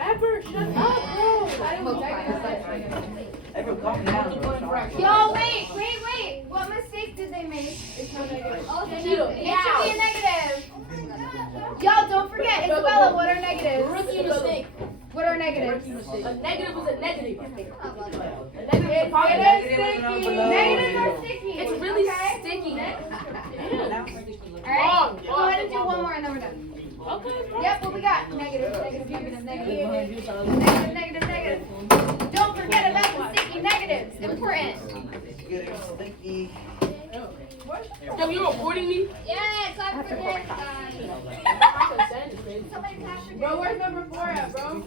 Ever, shut up, bro. Ever, calm down, bro. Yo, wait. What mistake did they make? It's not negative. It should be a negative. Yo, don't forget, Isabella, what are negatives? Rookie mistake. What are negatives? A negative is a negative. A It negative is sticky. Negatives are sticky. It's really okay? sticky. Alright, go ahead and do one more and then we're done. Okay. Yep, what we got? Negative. Don't forget about the sticky negatives. Important. Getting sticky. Yo, you recording me? Yeah, clap for this guy. Bro, where's number 4 at, bro?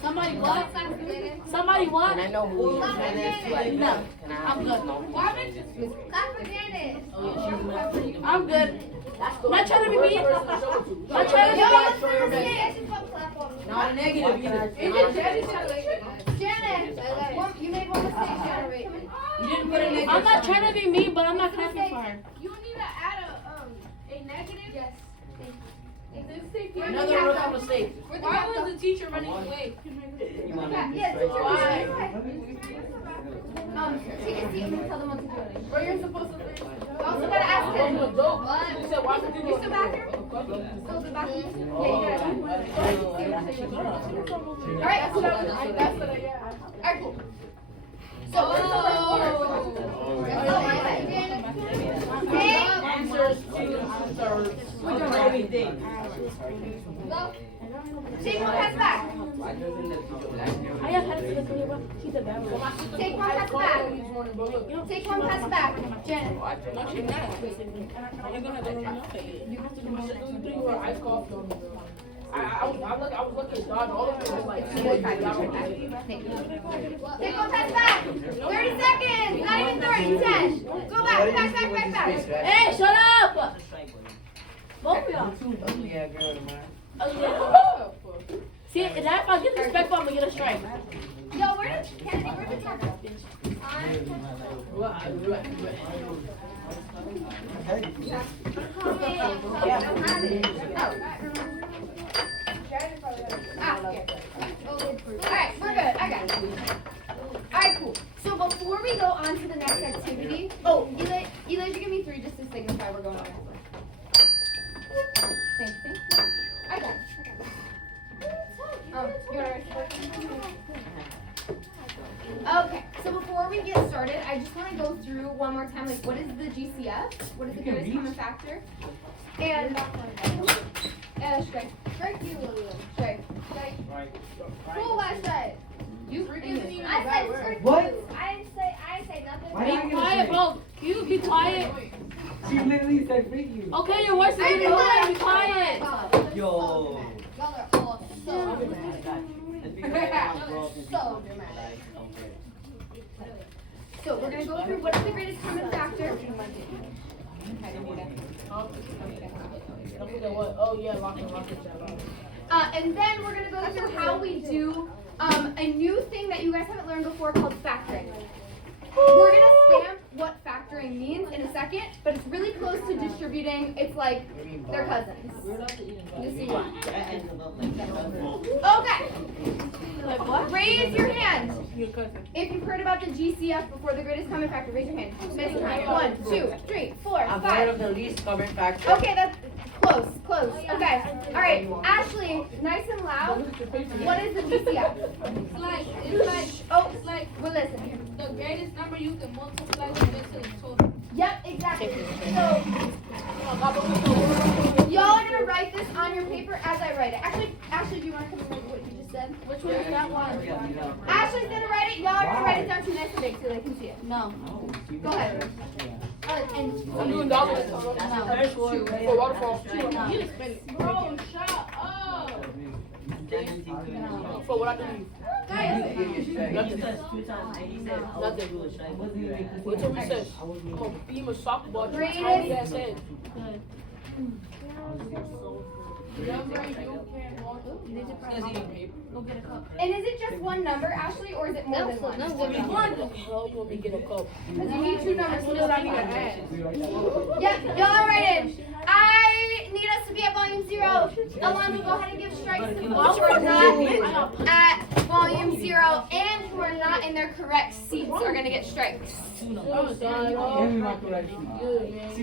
Somebody what? Somebody what? And I know who you Clap is. for Janet. No, I'm good. Clap for Janet. I'm good. Not trying to be mean. Not trying Yo, to let's first say I should fuck clap on me. Not a negative either. Is it Janet? Janet, you made one mistake, Janet. Wait. You didn't put a negative. I'm not trying to be mean, but I'm not clapping for her. You need to add a negative? Yes. Another rookie mistake. Why was the teacher running away? Yeah, teacher, Why? take a seat and then tell them what to do. Bro, you're supposed to finish. You also gotta ask him. What? You said, why would You still back here? Still the back here? Yeah, you gotta. Alright, That's what I, yeah. Alright, cool. So, where's the first part? Answers to everything. Take one pass back. I have had to look at she's a bad one. Take one pass back. Take one pass back. Janet. No, she's not. You're gonna go run off it. You have to do something. You were ice coffee on me. I was looking at Dodge, all of it was like, Take one pass back. 30 seconds. Not even 30. 10. Go back. hey, shut up! Both of y'all. Yeah, girl, tomorrow. See, if I get respectful, I'm gonna get a strike. Yo, where did Kennedy? Where did Tucker? Alright, we're good. I got it. Alright, cool. So before we go on to the next activity, Eli, you give me 3 just to signify we're going on. Thank you. I got it. You wanna Okay, so before we get started, I just want to go through one more time, like, what is the GCF? What is the greatest common factor? And, strike. Strike you, William. Strike. Cool, last strike. You freaking I said strike. What? I didn't say nothing. Why did I Be get a quiet, strike? bro. Can you be quiet? She literally said freak you. Okay, your voice is getting lower. Be quiet. Yo. Y'all are all so dramatic. So dramatic. So we're gonna go through what is the greatest common factor. Oh, yeah, lock it. And then we're gonna go through how we do a new thing that you guys haven't learned before called factoring. We're gonna stamp what factoring means in a second, but it's really close to distributing. It's like they're cousins. You see why? Okay. Like what? Raise your hand Your cousin. if you've heard about the GCF before the greatest common factor. Raise your hand. Many times. 1, 2, 3, 4, I've heard of 5. the least common factor. Okay, that's close. Okay. All right. Ashley, nice and loud. What is the GCF? We're listening. The greatest number you can multiply to get to the total. Yep, exactly. So, y'all are gonna write this on your paper as I write it. Actually, Ashley, do you want to come and write what you just said? Which one is that one? Ashley's gonna write it. Y'all are gonna write it down too nice and big so they can see it. No. Go ahead. And I'm doing dollars. For waterfall. Bro, shut up. For what I do. Nothing. Nothing. What's your recess? Oh, beam a soccer ball. Greatest- Tiny ass head. And is it just one number, Ashley, or is it more than one? Hell, you want me to get a cup? Because you need 2 numbers. What does I need to add? Yep, y'all are right in. I need us to be at volume 0. Alana, go ahead and give strikes to those who are not at volume 0 and who are not in their correct seats are gonna get strikes. Give me my correction.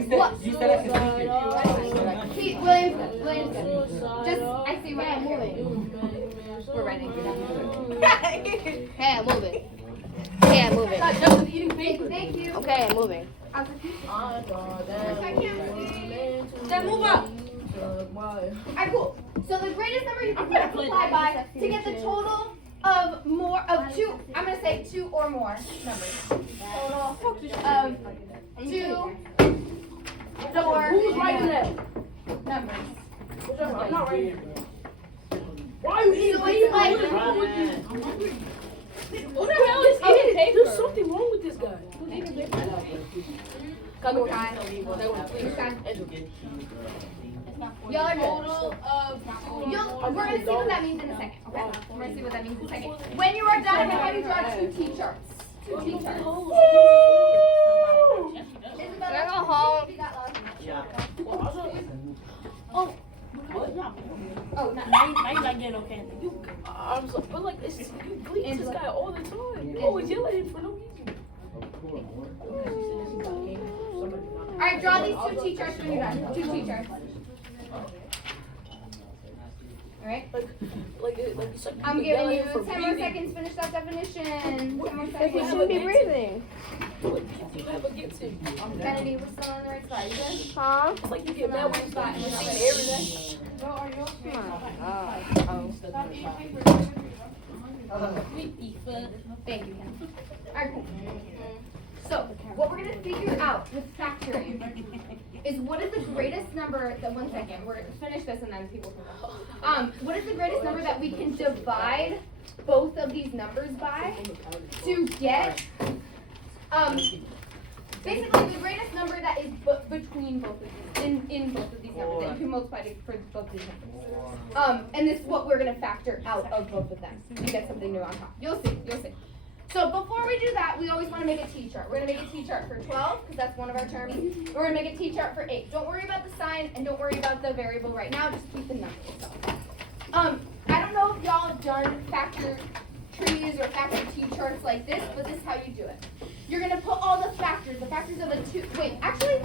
What? You said I could speak it. See, Williams, just, I see what I'm moving. We're ready. Okay, I'm moving. Okay, I'm moving. Justin eating paper. Thank you. Okay, I'm moving. I can't see. Then move up. Alright, cool. So the greatest number you can multiply by to get the total of two, I'm gonna say 2 or more numbers. Total of 2 or Who's writing that? numbers. I'm not writing it. Why are you eating So paper? it's like- What is wrong with you? Who the hell is eating paper? There's something wrong with this guy. Who's eating paper? Okay. Okay. Y'all are good. We're gonna see what that means in a second. Okay? We're gonna see what that means in a second. When you are done, I'm gonna have you draw 2 T-charts. 2 T-charts. Can I go home? Yeah. Oh, not Now you not getting okay. I'm so, but like, it's, you bleed this guy all the time. You always yell at him for no reason. Alright, draw these 2 T-charts when you're done. 2 T-charts. Alright? Like it's like I'm you yell giving at you him for 10 more breathing. seconds. Finish that definition. 10 more You seconds. shouldn't be breathing. Like, you never get to. Kennedy, we're still on the right side. You good? Huh? It's like you get mad when you start and you're not every day. Thank you, Ken. Alright, cool. So, what we're gonna figure out with factoring is what is the greatest number that, one second, we're gonna finish this and then people can go. What is the greatest number that we can divide both of these numbers by to get, basically the greatest number that is between both of these, in both of these numbers, that you can multiply for both of these numbers. And this is what we're gonna factor out of both of them and get something new on top. You'll see, you'll see. So before we do that, we always want to make a T-chart. We're going to make a T-chart for 12, because that's one of our terms. We're going to make a T-chart for 8. Don't worry about the sign, and don't worry about the variable right now. Just keep the numbers. I don't know if y'all have done factor trees or factor T-charts like this, but this is how you do it. You're going to put all the factors of the two. Wait, actually,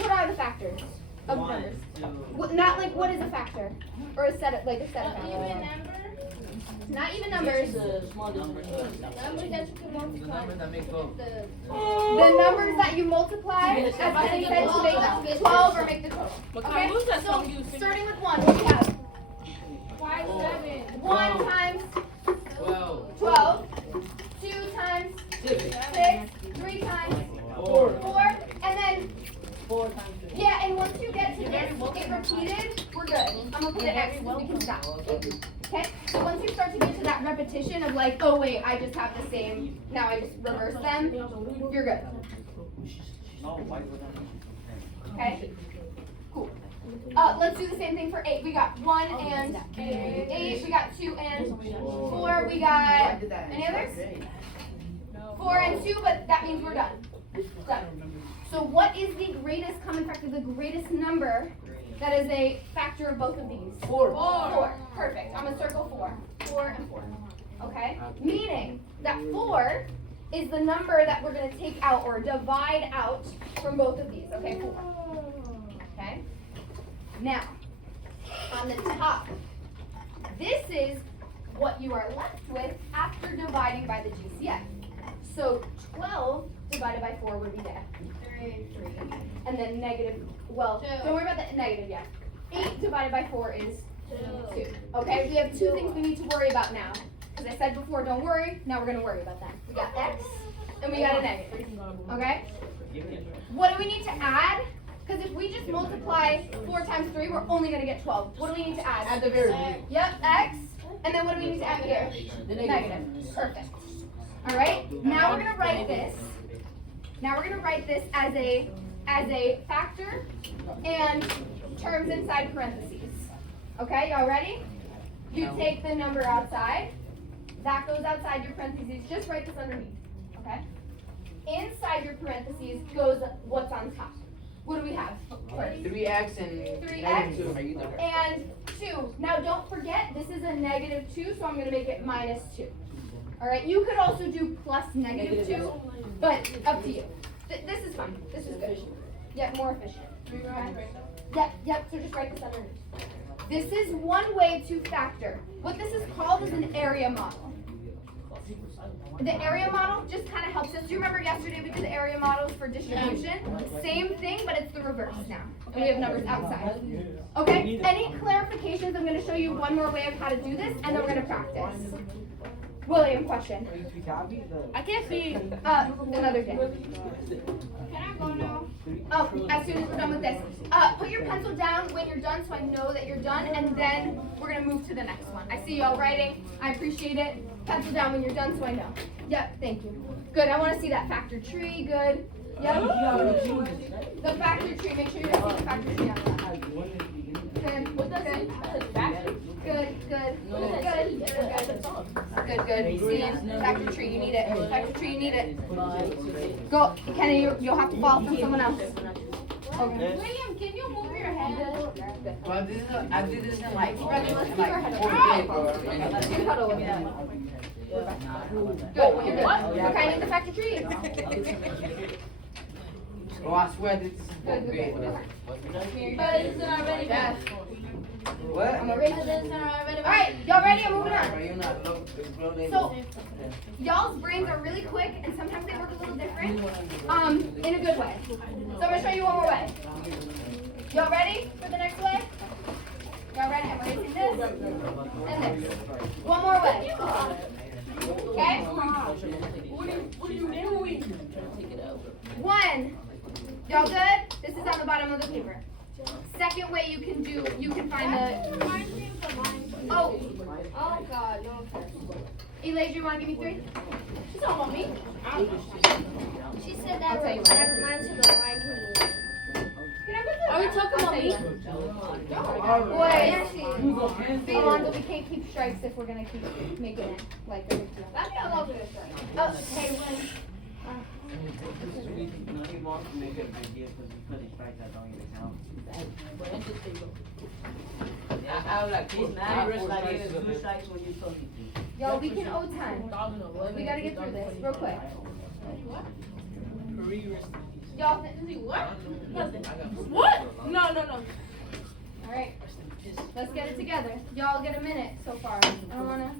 what are the factors of numbers? Not like what is a factor, or a set of numbers. Not even numbers. Numbers that you can The multiply. number that make both. The numbers that you multiply, as Kenny said, to make 12 or make the total. Okay? Who's that So, song you sing? starting with 1, what do we have? 7. 1 times 12. 12, 2 times 6, 3 times 4, and then, 4 times 6. yeah, and once you get to this, get repeated, we're good. I'm gonna put an X so we can stop. Okay? So once you start to get to that repetition of like, oh wait, I just have the same, now I just reverse them, you're good. Okay? Cool. Let's do the same thing for 8. We got 1 and 8. We got 2 and 4. We got, any others? 4 and 2, but that means we're done. Done. So what is the greatest common factor, the greatest number that is a factor of both of these? 4. 4. Perfect. I'm gonna circle 4. 4 and 4. Okay? Meaning that 4 is the number that we're gonna take out or divide out from both of these. Okay, 4. Okay? Now, on the top, this is what you are left with after dividing by the GCF. So 12 divided by 4 would be that. 3. And then negative, well, don't worry about the negative yet. 8 divided by 4 is 2. Okay, we have 2 things we need to worry about now. As I said before, don't worry. Now we're going to worry about them. We got X and we got a negative. Okay? What do we need to add? Because if we just multiply 4 times 3, we're only going to get 12. What do we need to add? Add the variable. Yep, X. And then what do we need to add here? The Negative. Perfect. All right. Now we're gonna write this. Now we're gonna write this as a factor and terms inside parentheses. Okay, y'all ready? You take the number outside. That goes outside your parentheses. Just write this underneath. Okay. Inside your parentheses goes what's on top. What do we have? First? 3x and 3x -2. and 2. Now don't forget, this is a -2, so I'm going to make it -2. Alright, you could also do plus -2, but up to you. This is fine. This is good. Yep, more efficient. Yep, so just write this underneath. This is one way to factor. What this is called is an area model. The area model just kind of helps us. Do you remember yesterday we did the area models for distribution? Same thing, but it's the reverse now. And we have numbers outside. Okay, any clarifications? I'm going to show you one more way of how to do this, and then we're going to practice. William, question. I can't see. Another day. Can I go now? Oh, as soon as we're done with this. Put your pencil down when you're done so I know that you're done, and then we're going to move to the next one. I see y'all writing. I appreciate it. Pencil down when you're done so I know. Yep, thank you. Good, I want to see that factor tree. Good. Yep. The factor tree. Make sure you see the factor tree on that. Good. What does it? Good. See, factor tree, you need it. Factor tree, you need it. Go, Kenny, you'll have to follow from someone else. Okay. William, can you move your head? Well, I did this in like Ready, let's keep our head up. 4th grade, You huddle with me. Good, you're good. Okay, I need the factor tree. Oh, I swear I did this in 4th grade. But it's not ready. Yes. What? I'm gonna raise it. Alright, y'all ready? I'm moving on. You're not low. So, y'all's brains are really quick and sometimes they work a little different. In a good way. So I'm gonna show you one more way. Y'all ready for the next way? Y'all ready? I'm raising this and this. One more way. Okay? What are you doing? One. Y'all good? This is on the bottom of the paper. Second way you can find the. Oh. Oh God, no. Elijah, you wanna give me 3? She's talking about me. She said I'll that tell you what. that reminds her of the Lion King. Are we talking about me? Boys, Alonzo, we can't keep strikes if we're gonna keep making it like a big deal. That's how long it is. Oh, hey, Lynn. No, he wants to make it an idea because he put his strikes that don't even count. I was like, he's mad. I gave him 2 strikes when you told me to. Yo, we can owe time. We gotta get through this real quick. Y'all, What? No. all right. Let's get it together. Y'all get a minute so far. I don't wanna have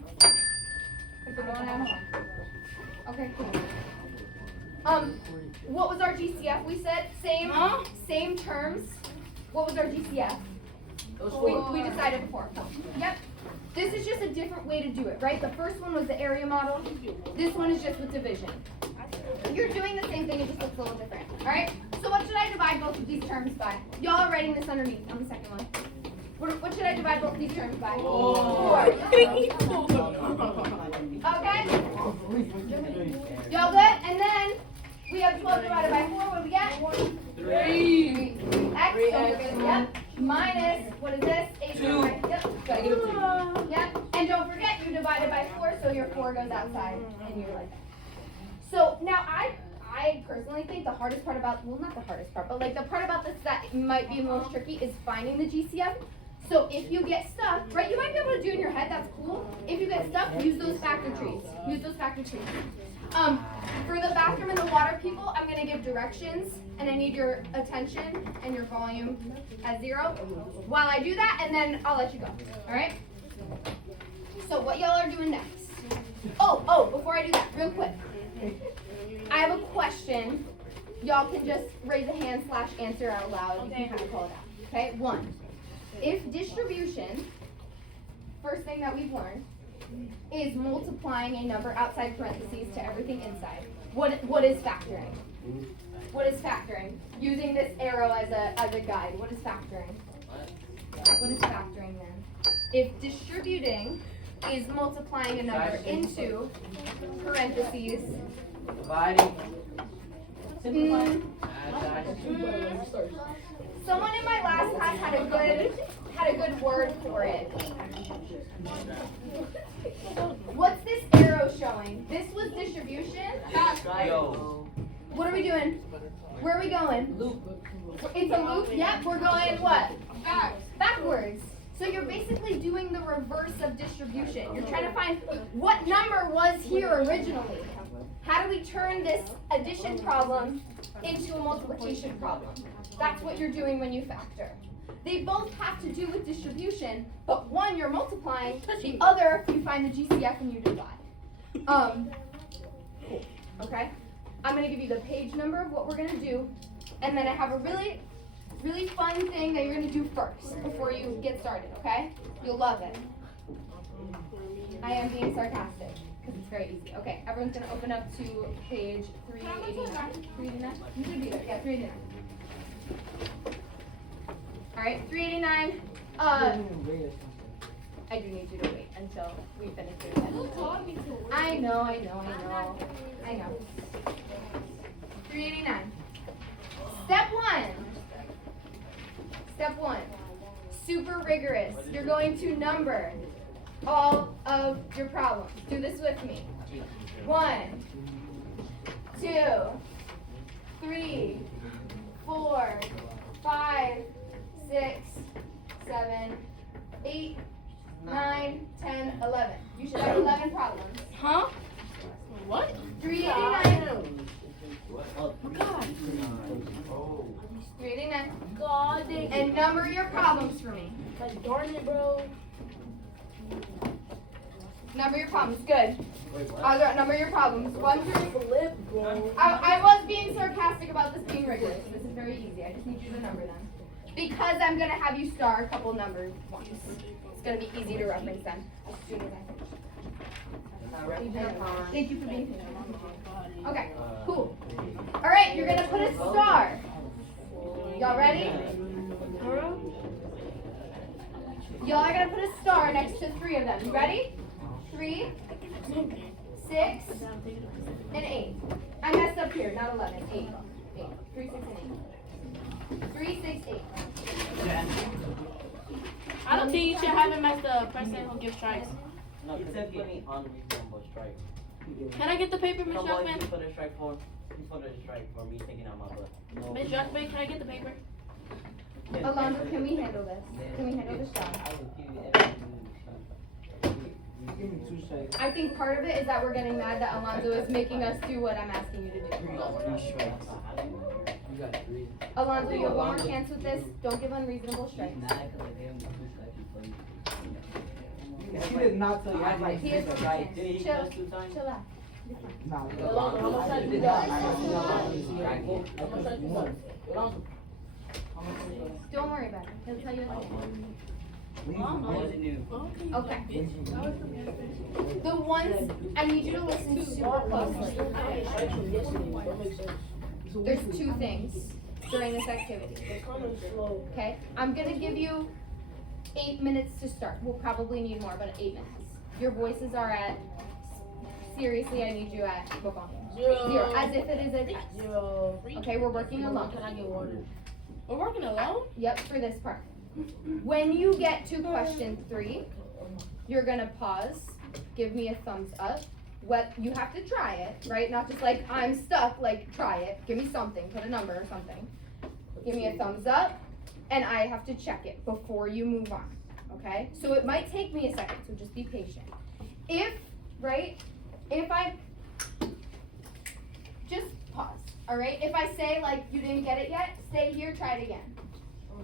fun. Okay, cool. What was our GCF? We said same terms. What was our GCF? We decided before. Yep. This is just a different way to do it, right? The first one was the area model. This one is just with division. You're doing the same thing, it just looks a little different. Alright? So what should I divide both of these terms by? Y'all are writing this underneath on the second one. What should I divide both of these terms by? 4. Okay? Y'all good? And then we have 12 divided by 4. What do we get? 3. X. Yep. Minus, what is this? 8. 2. Yep. Good. Yep. And don't forget, you divided by 4, so your 4 goes outside, and you're like that. So now I personally think the hardest part about, well, not the hardest part, but like the part about this that might be most tricky is finding the GCF. So if you get stuck, right, you might be able to do in your head, that's cool. If you get stuck, use those factor trees. For the bathroom and the water people, I'm gonna give directions, and I need your attention and your volume at 0 while I do that, and then I'll let you go, all right? So what y'all are doing next? Oh, before I do that, real quick. I have a question. Y'all can just raise a hand / answer out loud. You can kind of call it out. Okay, 1. If distribution, first thing that we've learned, is multiplying a number outside parentheses to everything inside, what is factoring? What is factoring? Using this arrow as a guide, what is factoring? What is factoring then? If distributing is multiplying a number into parentheses. Dividing. Someone in my last class had a good word for it. What's this arrow showing? This was distribution. Yo. What are we doing? Where are we going? Loop. It's a loop. Yep. We're going what? Backwards. So you're basically doing the reverse of distribution. You're trying to find what number was here originally. How do we turn this addition problem into a multiplication problem? That's what you're doing when you factor. They both have to do with distribution, but one you're multiplying, the other you find the GCF and you divide. Okay? I'm gonna give you the page number of what we're gonna do, and then I have a really fun thing that you're gonna do first before you get started, okay? You'll love it. I am being sarcastic because it's very easy. Okay, everyone's gonna open up to page 389. 389? You should be there. Yeah, 389. All right, 389. I do need you to wait until we finish doing that. I know. 389. Step one, super rigorous. You're going to number all of your problems. Do this with me. 1, 2, 3, 4, 5, 6, 7, 8, 9, 10, 11. You should have 11 problems. Huh? What? 389. Oh God. 389. God dang. And number your problems for me. Like darn it, bro. Number your problems. Good. Number your problems. 1 through. Flip, bro. I was being sarcastic about this being rigorous. This is very easy. I just need you to number them. Because I'm going to have you star a couple numbers once. It's going to be easy to reference them as soon as I finish. Thank you for being here. Okay, cool. All right, you're going to put a star. Y'all ready? Y'all are going to put a star next to 3 of them. You ready? 3, 6, and 8. I messed up here, not 11. 8. 3, 6, and 8. 3, 6, 8. I don't think you should have him as the person who gives strikes. No, it said put me on reasonable strike. Can I get the paper, Miss No, boy, Jockman? you put a strike for. You put a strike for me taking out my butt. No. Miss Jockman, can I get the paper? Alonzo, can we handle this? Can we handle this job? I will give you everything. I think part of it is that we're getting mad that Alonzo is making us do what I'm asking you to do. Alonzo, you have 1 more chance with this. Don't give unreasonable strikes. She did not tell you how to He is Right. Did he chill, just 2 times? chill out. Nah, Alonzo, how much time did that? How much time did that? Alonzo. Don't worry about it. He'll tell you later. What was it new? Okay. The ones, I need you to listen super closely. There's 2 things during this activity. Okay? I'm gonna give you 8 minutes to start. We'll probably need more, but 8 minutes. Your voices are at, seriously, I need you at book volume. 0, as if it is a test. 0. Okay, we're working alone. Can I get water? We're working alone? Yep, for this part. When you get to question 3, you're gonna pause, give me a thumbs up. What you have to try it, right? Not just like I'm stuck, like try it. Give me something, put a number or something. Give me a thumbs up, and I have to check it before you move on. Okay? So it might take me a second, so just be patient. If I just pause, all right? If I say like you didn't get it yet, stay here, try it again.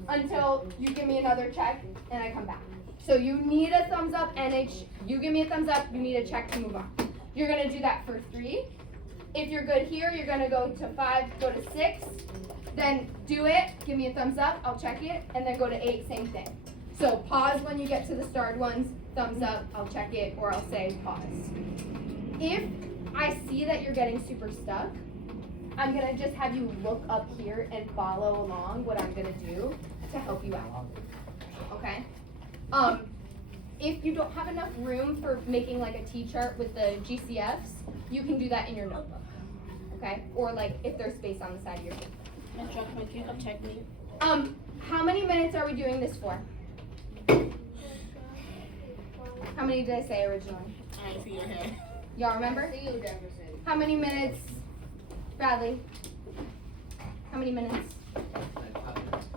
Until you give me another check and I come back. So you need a thumbs up and you give me a thumbs up, you need a check to move on. You're gonna do that for 3. If you're good here, you're gonna go to 5, go to 6, then do it, give me a thumbs up, I'll check it, and then go to 8, same thing. So pause when you get to the starred ones, thumbs up, I'll check it, or I'll say pause. If I see that you're getting super stuck, I'm gonna just have you look up here and follow along what I'm gonna do to help you out. Okay? If you don't have enough room for making like a T-chart with the GCFs, you can do that in your notebook. Okay? Or like if there's space on the side of your paper. Miss Jockman, can you come check me? How many minutes are we doing this for? How many did I say originally? I ain't see your head. Y'all remember? How many minutes, Bradley? How many minutes?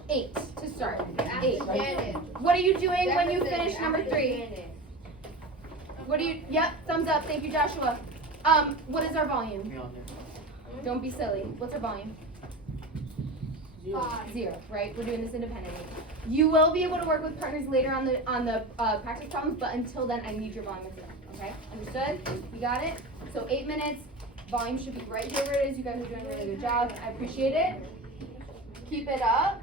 8 to start. 8. Janet. What are you doing when you Jefferson, finish number after 3? Janet. What are you? Yep, thumbs up. Thank you, Joshua. What is our volume? Don't be silly. What's our volume? 0, right? We're doing this independently. You will be able to work with partners later on the practice problems, but until then, I need your volume of 0. Okay? Understood? You got it? So 8 minutes. Volume should be right here where it is. You guys are doing a really good job. I appreciate it. Keep it up.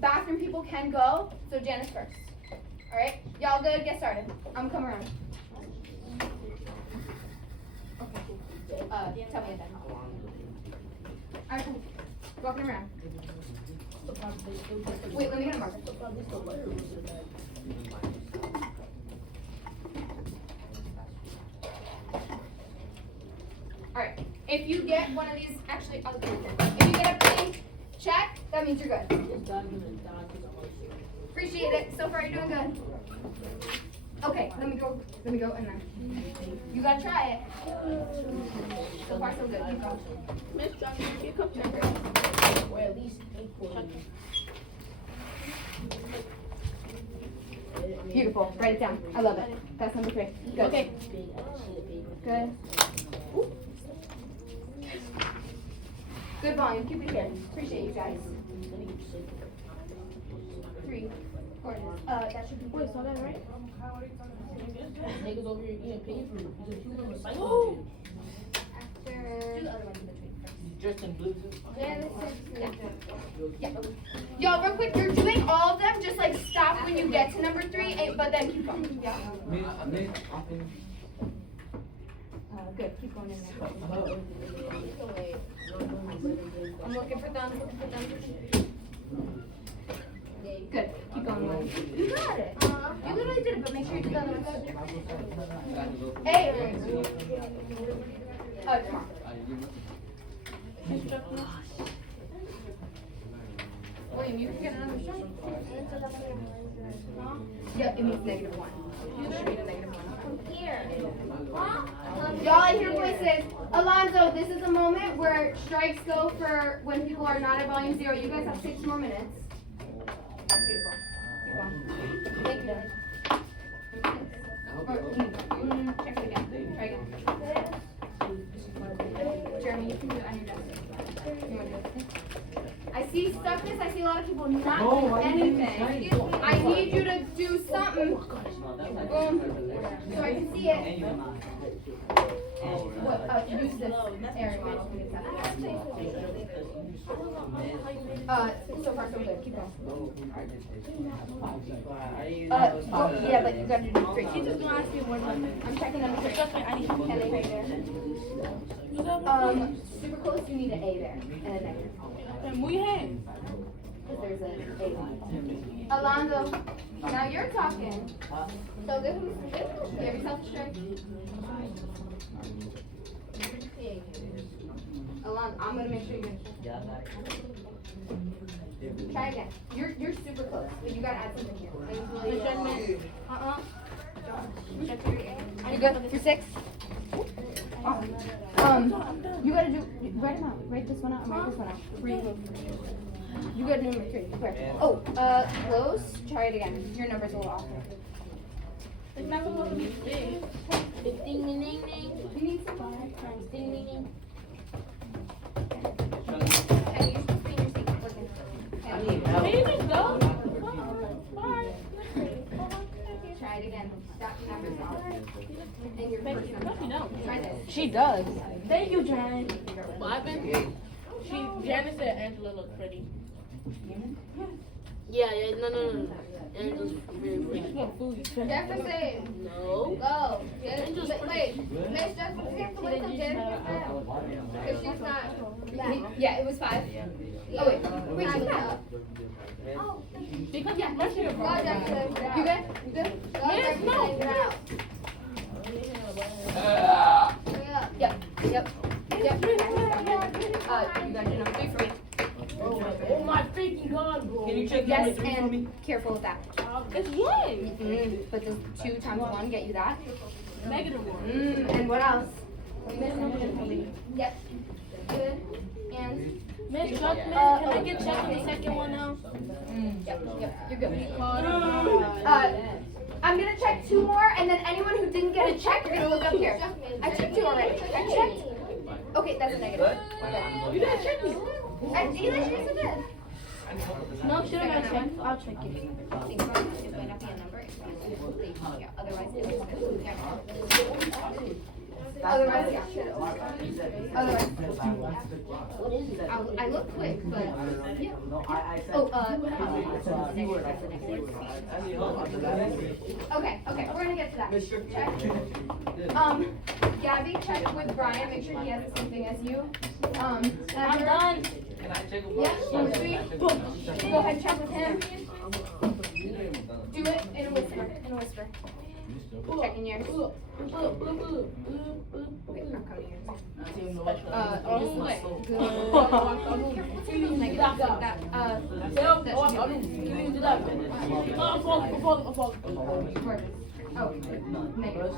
Bathroom people can go. So Janice first. All right? Y'all good? Get started. I'm gonna come around. Tell me then. Alright, cool. Walking around. Wait, let me get a marker. Alright, if you get one of these, actually, I'll do it. If you get a pink check, that means you're good. Appreciate it. So far, you're doing good. Okay, let me go, and then. You gotta try it. So far, so good. Keep going. Miss Johnson, you come to Number. or at least 8 quarters. Beautiful. Write it down. I love it. That's number 3. Good. Okay. Good. Ooh. Good volume. Keep it here. Appreciate you guys. 3 quarters. That should be Wait, saw that right? Niggas over here eating pig fruit because you were recycling. after. Do the other ones in between first. Just in blue. Yeah. Y'all, real quick, you're doing all of them. Just like stop when you get to number 3, but then keep going. Yeah. Good. Keep going in there. I'm looking for thumbs. Good. Keep going. You got it. You literally did it, but make sure you do the other ones. Hey. Tomorrow. William, you can get another shot. Yep, it means -1. You should read a -1. Here. Y'all, I hear voices. Alonzo, this is a moment where strikes go for when people are not at volume 0. You guys have 6 more minutes. Beautiful. Keep going. Thank you. Check it again. Try again. Jeremy, you can do it on your desk. You want to do it? I see stuckness. I see a lot of people not doing anything. I need you to do something. Boom. So I can see it. What? Use this area model. So far so good. Keep going. Yeah, but you gotta do 3. She's just gonna ask you one more thing. I'm checking number 3. Just like I need Can they right there? Super close. You need an A there and a negative. Muy bien. Because there's an A. Alonzo, now you're talking. So give yourself a strike. Alonzo, I'm gonna make sure you get a strike. Try again. You're super close, but you gotta add something here. You good for 6? You gotta do, write them out. Write this one out and write this one out. You gotta do number 3. Where? Oh, close. Try it again. Your number's a little off. It's not supposed to be big. Ding ding ding ding. You need some water. Ding ding ding. And you should be in your seat working. Can you just go? Bye. Try it again. That number's off. And your first number. No, you don't. Try this. She does. Thank you, Jan. What happened? Janice said Angela looked pretty. Yeah, no. Angela's very pretty. Jefferson. No. Go. Wait. Miss Jefferson, wait till Janice gets out. Because she's not. Yeah, it was 5. Oh, wait. Wait, she's not. Because yeah, let's hear Go, Jefferson. You good? You good? Go, Jefferson. Get out. Yep. You got your number 3 for me. Oh my freaking god, bro. Can you check Yes, number 3 for me? and careful with that. It's one. But does 2 times 1 get you that? -1. And what else? Yep. Good. and Miss Chuck, can I get check on the second one now? yep, you're good. I'm gonna check 2 more, and then anyone who didn't get a check, you're gonna look up here. I checked 2 already. I checked. Okay, that's a negative. You didn't check me. And Eli, she just did. No, should I check? I'll check it. It might not be a number. Yeah, otherwise it is. Otherwise, yeah. Otherwise, I look quick, but yeah. Oh, okay, we're gonna get to that. Check. Gabby, check with Brian, make sure he has the same thing as you. I'm Ever- done. Yeah, number 3. Go ahead and check with him. Do it in a whisper, Checking yours. Wait, not coming yours. Good. Negative. Oh, negative.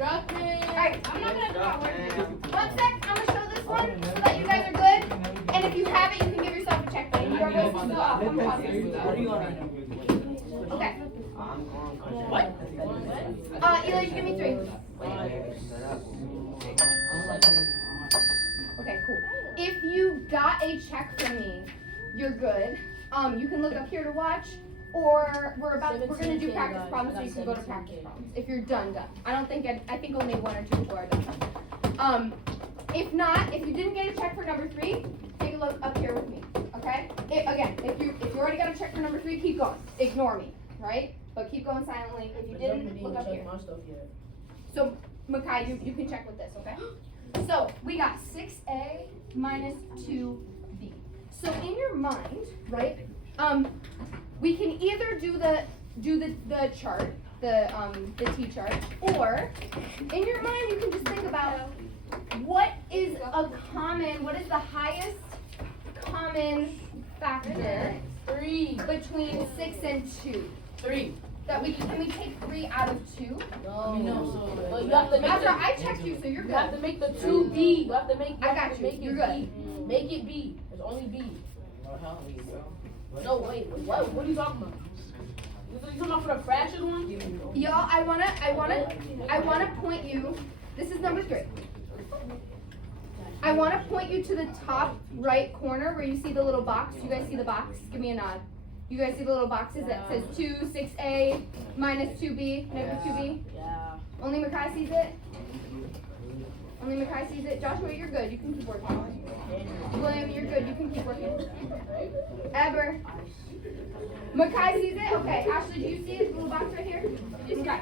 Alright, I'm not gonna draw. 1 sec, I'm gonna show this one so that you guys are good. And if you have it, you can give yourself a check. But you are good to go off. I'm positive. Okay. What? Eli, you give me 3. Okay, cool. If you got a check from me, you're good. You can look up here to watch, or we're gonna do practice problems, so you can go to practice problems. If you're done. I think only 1 or 2 people are done. If not, if you didn't get a check for number 3, take a look up here with me. Okay? If you already got a check for number 3, keep going. Ignore me, right? But keep going silently. If you didn't, look up here. So, Makai, you can check with this, okay? So, we got 6A minus 2B. So, in your mind, right, we can either do the chart, the T chart, or in your mind, you can just think about what is the highest common factor 3. between 6 and 2? 3. That can we take 3 out of 2? No. But you have to make After the, I checked you, so you're you have good. to make the 2 B. You have to make. I got you. Make it You're good. B. Make it B. It's only B. No, wait. What are you talking about? You talking about for the fraction one? Y'all, I wanna point you. This is number 3. I wanna point you to the top right corner where you see the little box. You guys see the box? Give me a nod. You guys see the little boxes that says 2, 6A, minus 2B, negative 2B? Yeah. Only Makai sees it? Joshua, you're good. You can keep working. William, you're good. You can keep working. Ever. Makai sees it? Okay. Ashley, do you see it? The little box right here? Okay.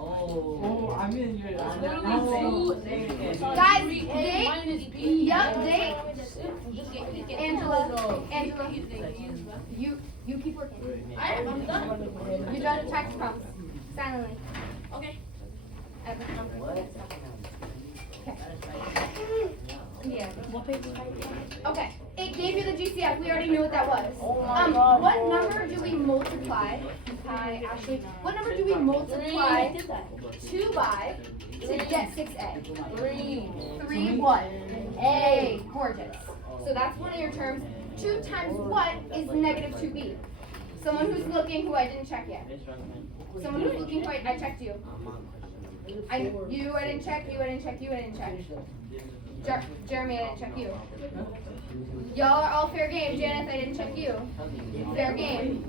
Oh, I mean, you're. Guys, Minus B. Angela, you keep working. I'm done. You done practice problems. Silently. Okay. Ever. Okay. Yeah. Okay. It gave you the GCF. We already knew what that was. Oh my God. What number do we multiply? Hi, Ashley. What number do we multiply 2 by to get 6A? 3. 3 what? A. Gorgeous. So that's one of your terms. 2 times what is negative 2B? Someone who's looking who I didn't check yet. Someone who's looking who I checked you. I didn't check. Jeremy, I didn't check you. Y'all are all fair game. Janice, I didn't check you. Fair game.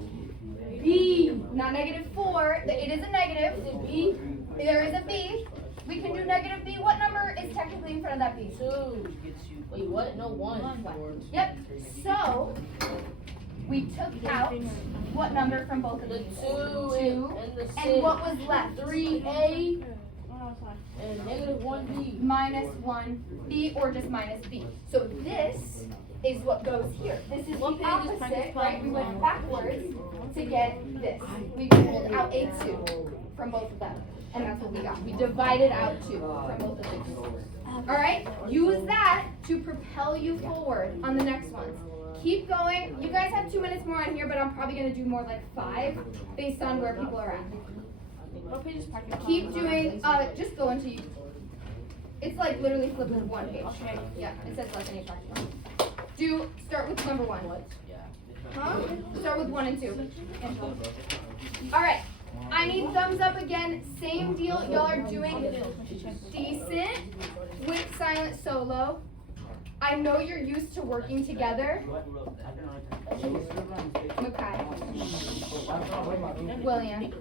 B, not negative 4. It is a negative. B. There is a B. We can do negative B. What number is technically in front of that B? 2. Wait, what? No, 1. Yep. So we took out what number from both of The these? 2 and the 6. And what was left? 3A and negative 1B. Minus 1B or just minus B. So this is what goes here. This is the What page is practice opposite, right? We problem went on? backwards to get this. We pulled out a 2. from both of them. And that's what we got. We divided out 2 from both of these. Alright? Use that to propel you forward on the next ones. Keep going. You guys have 2 minutes more on here, but I'm probably going to do more like 5 based on where people are at. Keep doing, just go into you. It's like literally flipping 1 page. Yeah, it says lesson 8 practice. Start with number 1. Huh? Start with 1 and 2. Alright. I need thumbs up again. Same deal. Y'all are doing decent with silent solo. I know you're used to working together. Okay. William.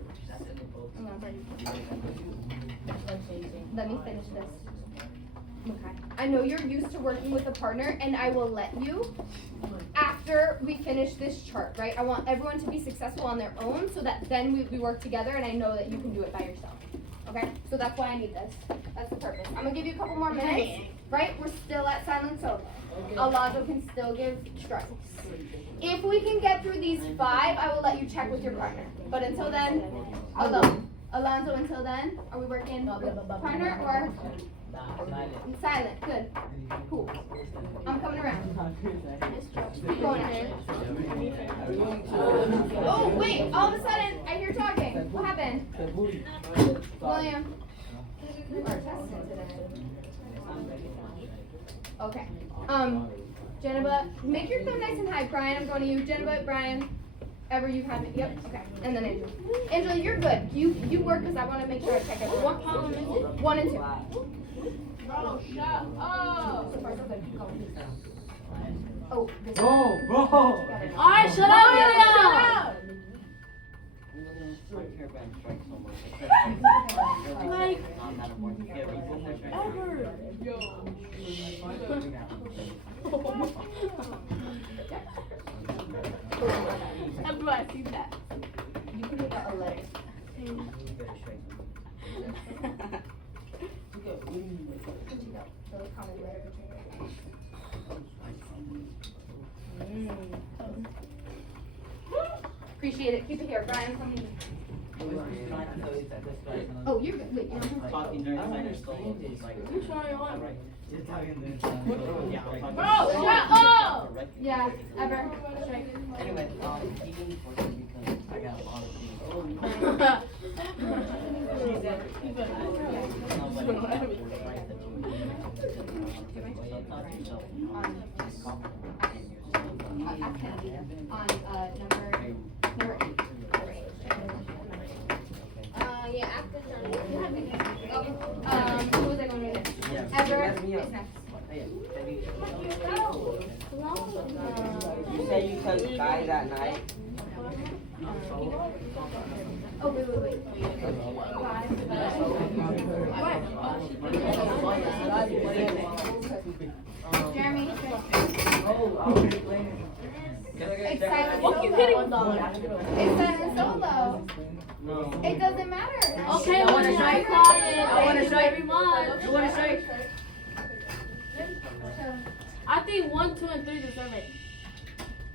Let me finish this. Okay. I know you're used to working with a partner, and I will let you after we finish this chart, right? I want everyone to be successful on their own so that then we work together, and I know that you can do it by yourself. Okay? So that's why I need this. That's the purpose. I'm going to give you a couple more minutes, right? We're still at silent solo. Alonzo can still give strikes. If we can get through these 5, I will let you check with your partner. But until then, alone. Alonzo, until then, are we working with partner or silent? Good. Cool. I'm coming around. Keep going, Ashley. Oh, wait. All of a sudden, I hear talking. What happened? William. You are testing today. Okay. Jennifer, make your thumb nice and high. Brian, I'm going to you. Jennifer, Brian. Ever you've had me. Yep. Okay. And then Angela. Angela, you're good. You work because I want to make sure I check it. 1 and 2. Bro, shut up. So far, so good. Keep going. Oh, this Bro. Alright, shut up, William. Like, ever. Everybody see that. You can make out a letter. Appreciate it. Keep it here, Brian. Come here. Oh, you're good. Wait, you don't Talking during silent solo is like. You trying on? You're talking during Bro, shut up! Yeah, ever. Anyway, eating for you because I got a lot of things. Number 8. Yeah, after turn. Who was I going to do? Ever. Is next. You say you cook guys at night? Oh, wait. Jeremy. It's silent What you solo. hitting? It's silent solo. It doesn't matter. Okay, I want to show you quiet. I want to show every month. I want to show you. I think 1, 2, and 3 deserve it.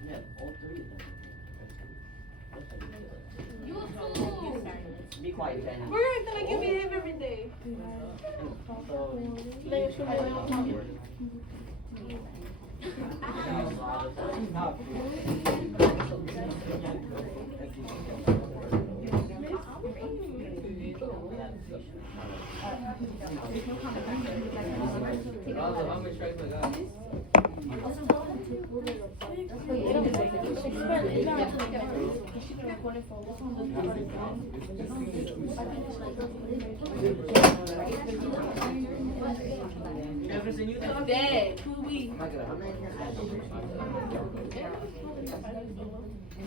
Yeah, all 3 of them. You too. Be quiet, Jenny. We're gonna give me him every day. Dead. Who we? And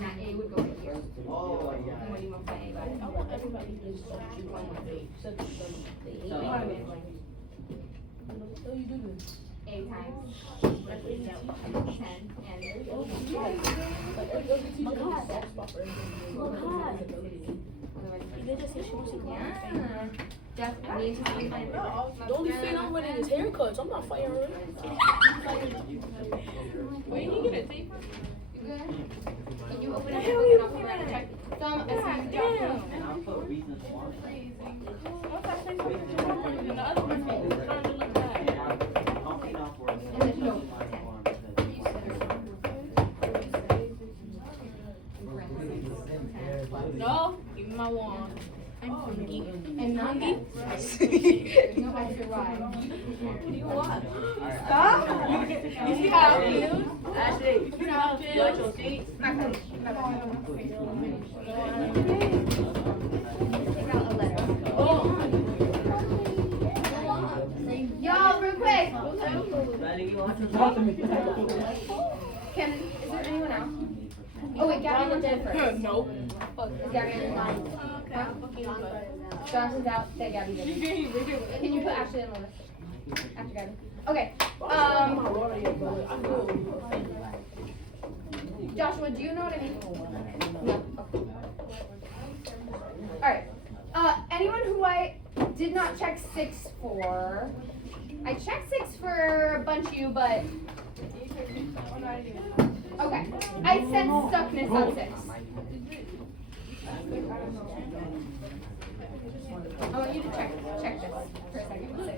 that A would go right here. Oh, And what do you want to say? I want everybody to just A times 10 and Jeff, I need to see my The only thing I'm winning is haircuts. I'm not fighting her. Wait, you get a tape? You good? Can you open it? And I'll come around and check. Some, I see you dropped And I'll put reasons why. What's that thing? And the other one trying to look bad. I'll clean off for us. And then no, 10. No, give me my wand. I'm hungry. And none. No extra ride. What? Stop. You see how I feel? Ashley, You know how I feel? watch your seats. My phone. Take out a letter. Y'all, real quick. Ready, you want to Talk to me. Kim, is there anyone else? Oh wait, Gabby looked at it first. Nope. Is Gabby in line? Huh? Johnson's out. That Gabby's in. Can you put Ashley in the list? After Gabby. Okay. Joshua, do you know what I mean? No. Okay. All right. Anyone who I did not check 6 for? I checked 6 for a bunch of you, but okay. I said stuckness on 6. I want you to check this for a second. 6.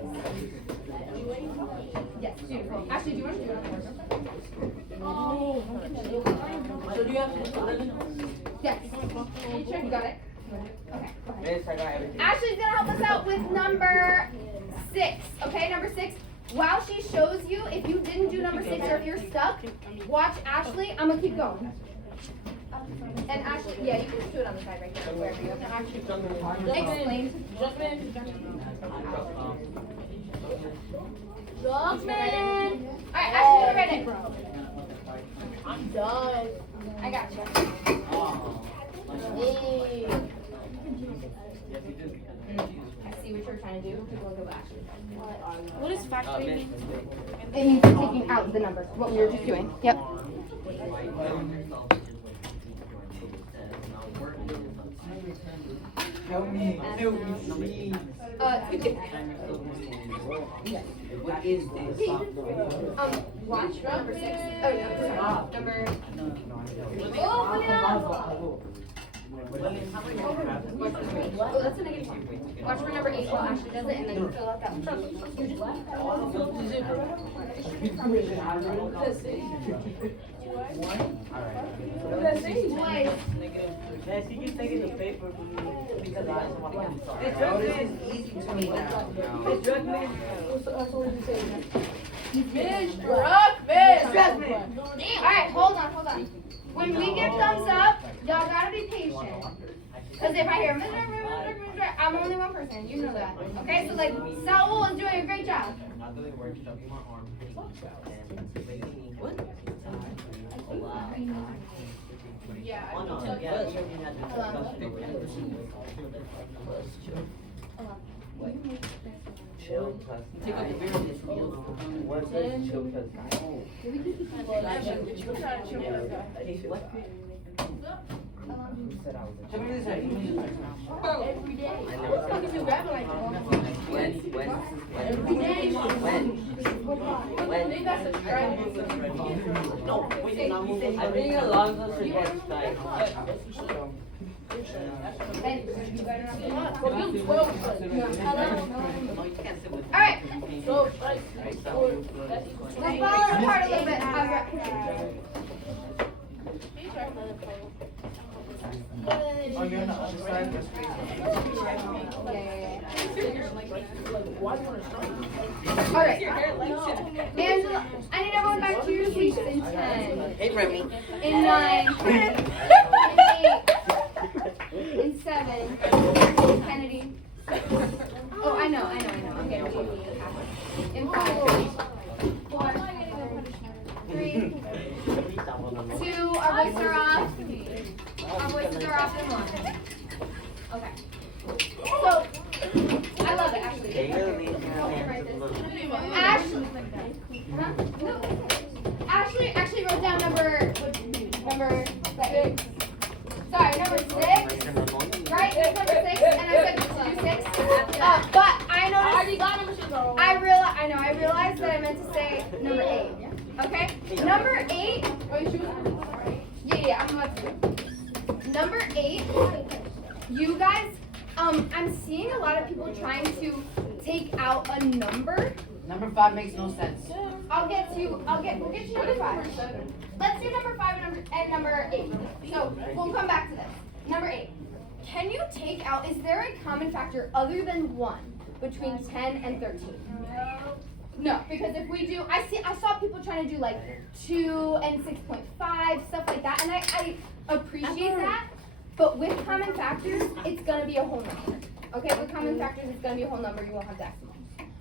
Yes, beautiful. Ashley, do you want to do it on the board? So do you have to? Yes. You got it? Okay. Miss, I got everything. Ashley's gonna help us out with number 6. Okay, number 6. While she shows you, if you didn't do number 6 or if you're stuck, watch Ashley. I'm gonna keep going. And Ashley, yeah, you can just do it on the side right there, wherever you go. Explain. Jump in. Alright, Ashley, go read it. I'm done. I got you. Hey. I see what you're trying to do. We'll go Ashley. What is factoring? It means taking out the numbers. What we were just doing. Yep. Help me, please. What is this? Watch number 6. Oh, no, sorry. Number. Oh, put it up. Oh, that's a negative 1. Watch for number 8 while Ashley does it, and then you fill out that one. Twice. Yes, you can take the paper from me because I don't want to This drug is easy to me now. This drug man. Alright, hold on. When we give thumbs up, y'all gotta be patient. Because if I hear, I'm only one person, you know that. Okay, so like, Saul is doing a great job. Not doing work, shoving my arm. What? Yeah. Oh no, yeah, you had to Chill plus take out the beer and it's real. What does chill plus What? Who said I was a Tell me this right. Every day. I never said If you grab it like when? they got subscribed. No, wait, I think Alonzo should get like. Alright, So, like, let's follow apart a little bit. Oh, you're on the other side of the screen. Alright. Angela, I need everyone back to your seats in 10. Hey, Remy. In 9. In 8. In 7. Kennedy. Oh, I know. I'm getting you. In 5. 4. 3. 2. Our voices are off. Our voices are off in 1. Okay. So, I love it, actually. Ashley. Huh? No. Ashley wrote down number 6. Sorry, number 6. Right? It's number 6, and I said to do 6. But I noticed. I realized that I meant to say number 8. Okay? Number 8. Yeah, I'm about to. Number 8 8, you guys, I'm seeing a lot of people trying to take out a number. Number 5 makes no sense. We'll get to number 5. Let's do number 5 and number 8. So we'll come back to this. Number 8. Can you take out, is there a common factor other than 1 between 10 and 13? No, because if we do, I saw people trying to do like 2 and 6.5, stuff like that, and I appreciate that, but with common factors, it's gonna be a whole number. Okay, with common factors, it's gonna be a whole number, you won't have decimals.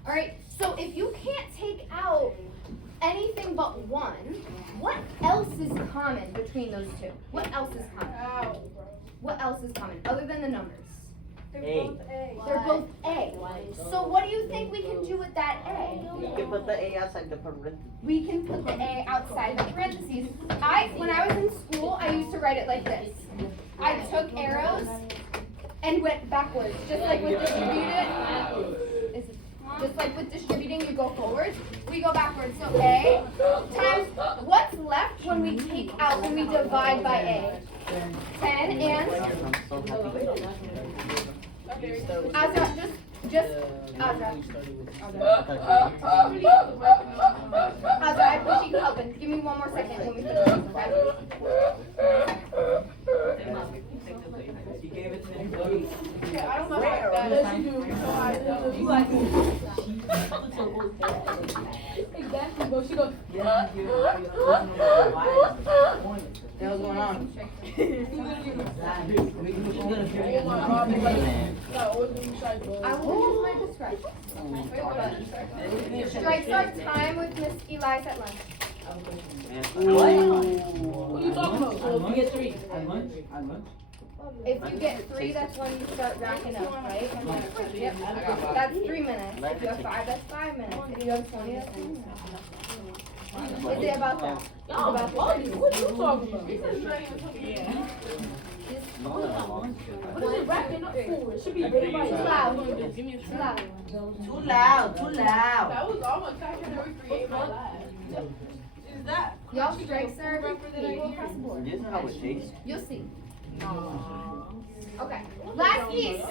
Alright, so if you can't take out anything but 1, what else is common between those two? What else is common? What else is common, other than the numbers? A. They're both A. So what do you think we can do with that A? You can put the A outside the parentheses. We can put the A outside the parentheses. When I was in school, I used to write it like this. I took arrows and went backwards, just like with distributing, you go forward, we go backwards. So A times, what's left when we take out, when we divide by A? 10 and Azra, Azra, I appreciate you helping. Give me one more second when we finish this, okay? You gave it to me. Yeah, I don't know how bad as you do. You like exactly, but she goes. What's going on? I will use my discretion. Strike start time with Miss Eliza at lunch. What are you talking about? So if you get 3. At lunch? At lunch? If you get 3, that's when you start racking up, right? Yep. That's 3 minutes. If you have 5, that's 5 minutes. If you have 20, that's 20 minutes. Is it about that? It's Y'all, about what are you talking about? What is it wrapping up for? It should be big by Too loud. Too loud. Too loud, too loud. That was almost kind of recreate my life. Is that? Y'all strikes are equal across the board. This is how it tastes. You'll see. Okay. Last piece.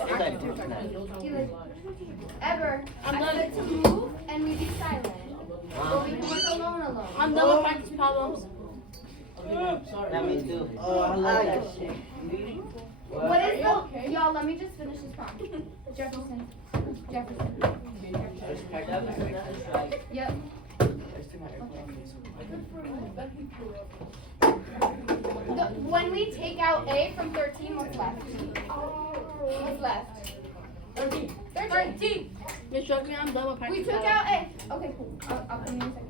Ever. I said to move and we be silent. Or we can work alone. I'm done with practice problems. That me too. Oh, I like that shit. What is the, y'all, let me just finish this problem. Jefferson. Yep. When we take out A from 13, what's left? What's left? 13. Miss Shuckman, I'm done with practice We took out A. Okay, cool. I'll come in a second.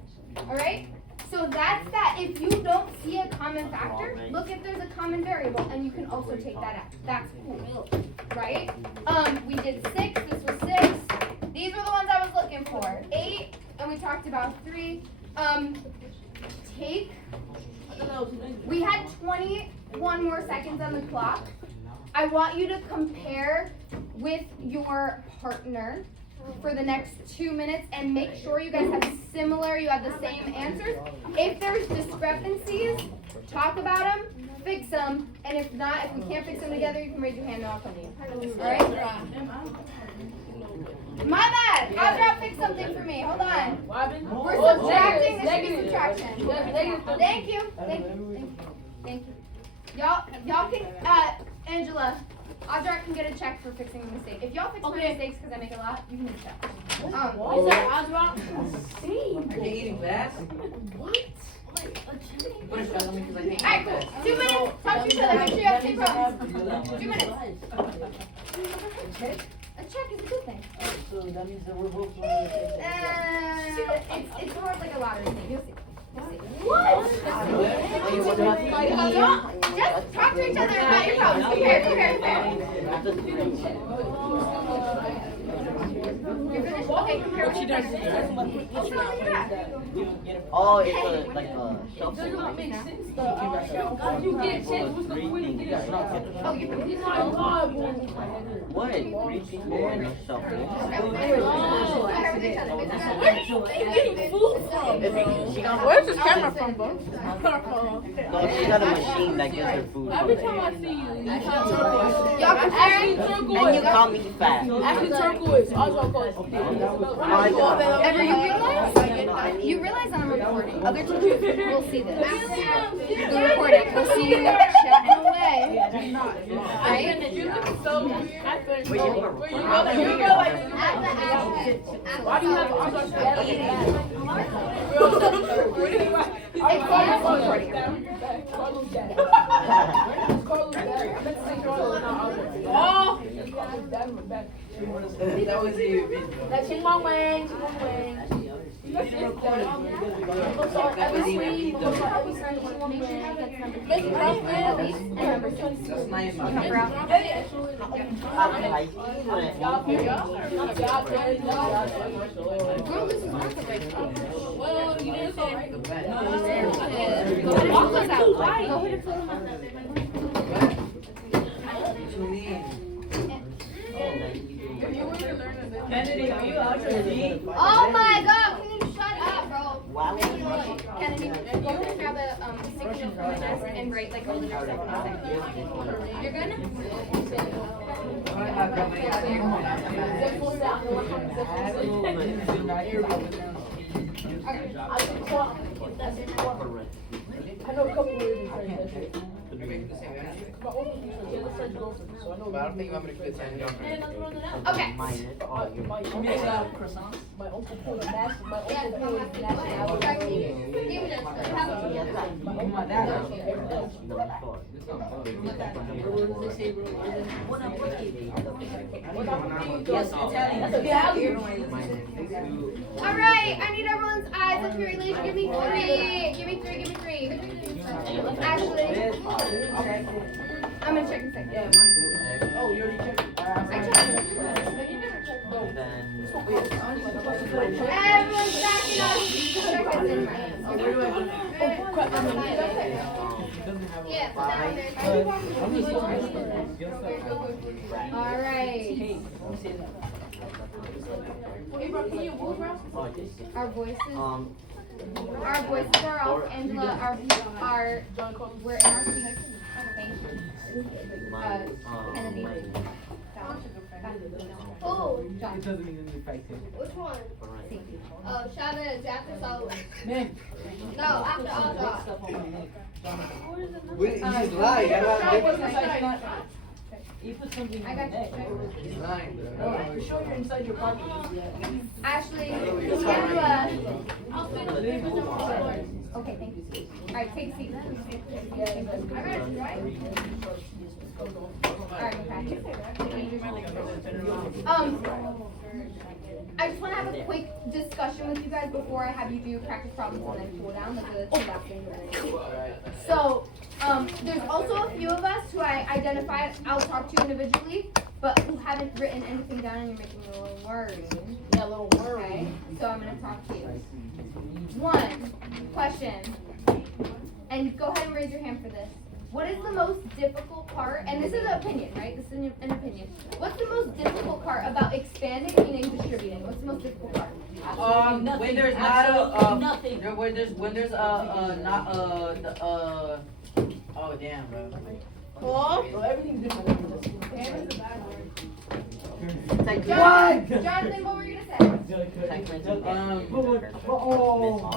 Alright? So that's that. If you don't see a common factor, look if there's a common variable and you can also take that out. That's cool. Right? We did 6, this was 6. These were the ones I was looking for. 8, and we talked about 3. We had 21 more seconds on the clock. I want you to compare with your partner for the next 2 minutes and make sure you guys have you have the same answers. If there's discrepancies, talk about them, fix them, and if not, if we can't fix them together, you can raise your hand and I'll come to you. Alright? My bad! I'll fix something for me. Hold on. We're subtracting, this should be subtraction. Thank you. Y'all can, Angela, Audra can get a check for fixing the mistake. If y'all fix my mistakes because I make a lot, you can get a check. Is that Audra? Are you eating fast? What? Alright, cool. 2 minutes. Talk to each other. Make sure you have 2 problems. 2 minutes. A check is a good thing. So that means that we're both It's more like a lottery thing. You'll see. What? Just talk to each other about your problems. Compare. You finished? Okay, compare What she does is with that's what What's wrong with that? Oh, it's like a shelf. Does not make sense. You get chance what's the point of getting Oh, you can It's not God. What? Three people in a shelf. you getting food from, bro? Where's this camera from, bro? No, she got a machine that gives her food. Every time I see you, you have turquoise. Y'all comparing? And you Turquoise. call me fat. Actually, turquoise. Oswald calls it. Ever, you realize I'm recording. Other teachers will see this. The recording. We'll see you chatting away. Right? Why do you have Oswald Carlos dad. Carlos dad. I meant to say Carlos, not Oswald. Oh! Carlos dad went back. That was you. That's Chingmong Wang. Chingmong Wang. Make sure that's at least and number 2. That's nice. Number out. Girl, this is not the right thing. Well, you didn't say. Go ahead and close out. Go ahead and close them out. Kennedy, are you out to read? Oh my god, can you shut up, bro? Wow. Kennedy, go ahead and grab a sticky note from the desk and write like all the notes that you're gonna? I know a couple of ways to My older teacher, he has a French girlfriend, so I know. But I don't think I'm gonna get 10 Okay. My uncle pulled a master. My Yeah, uncle pulled a nationality. give me this. My dad. Yes, Italian. That's a value. Alright, I need everyone's eyes up here. Ladies, give me 3. Give me 3, give me 3. Actually, I'm gonna check in a second. Oh, you already checked it. I checked. Everyone's backing up. Check this in my hands. Yeah, put that on there. Alright. Our voices are off. Angela, we're in our seats. Kennedy. Oh, John. It doesn't mean effective. Which one? Chavez, after Solomon. Man. No, after Oswald. He's lying. You put something I got you. He's lying, bro. For sure you're inside your pocket. Ashley, Angela. Okay, thank you. Alright, take a seat. Alright, okay. I just want to have a quick discussion with you guys before I have you do practice problems and then cool down. Like the last thing we're gonna do. So, there's also a few of us who I identified, I'll talk to individually, but who haven't written anything down and you're making me a little worried. Yeah, a little worried. Okay, so I'm gonna talk to you. One question, and go ahead and raise your hand for this. What is the most difficult part, and this is an opinion, right? This is an opinion. What's the most difficult part about expanding, meaning distributing? What's the most difficult part? When there's not nothing. When there's not oh damn, bro. So everything's different. Jonathan, what were you gonna say?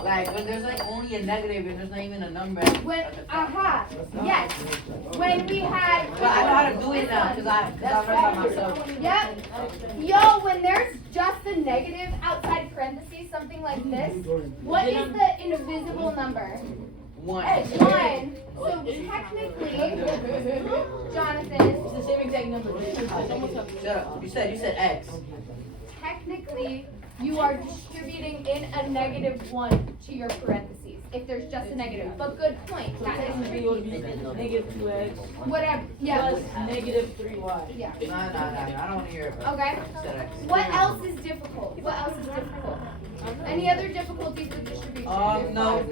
Like when there's like only a negative and there's not even a number. When, yes. When we had. But I know how to do it now because I learned by myself. Yep. Yo, when there's just a negative outside parentheses, something like this, what is the invisible number? 1. 1. So technically, Jonathan, It's the same exact number. Shut up. You said X. technically, you are distributing in a -1 to your parentheses. If there's just a negative, but good point. That is tricky. Negative 2x Whatever. Yeah. plus negative 3y. Yeah. No, I don't want to hear about Okay. it. What else is difficult? What else is difficult? Any other difficulties with distribution? No,